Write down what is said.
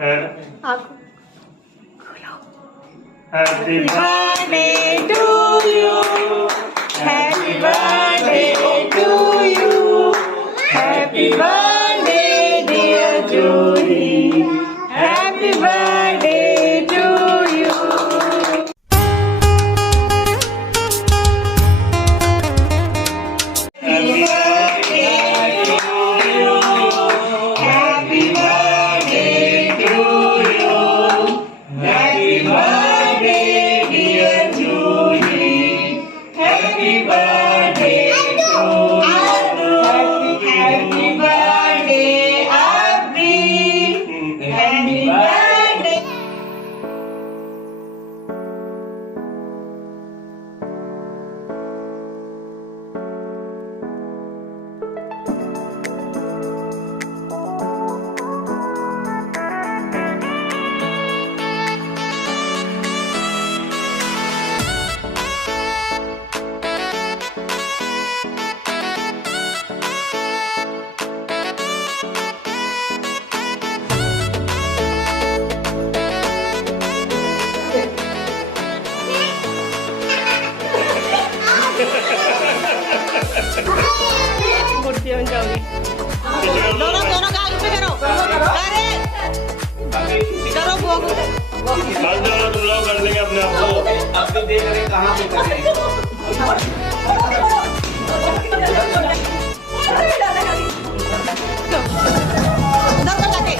Happy birthday to you. Happy birthday to you. Happy birthday, dear Julie. Happy birthday to you. Happy birthday to you. Happy birthday to you. Happy birthday, dear Julie. Happy birthday to you. Happy birthday, Abby. Happy birthday. दोनों दोनों का आगे पे करो अरे करो वो कल जाना तुम लोग कर लेंगे अपने आप को अब भी देख रहे कहाँ पे कर रहे उधर को जाके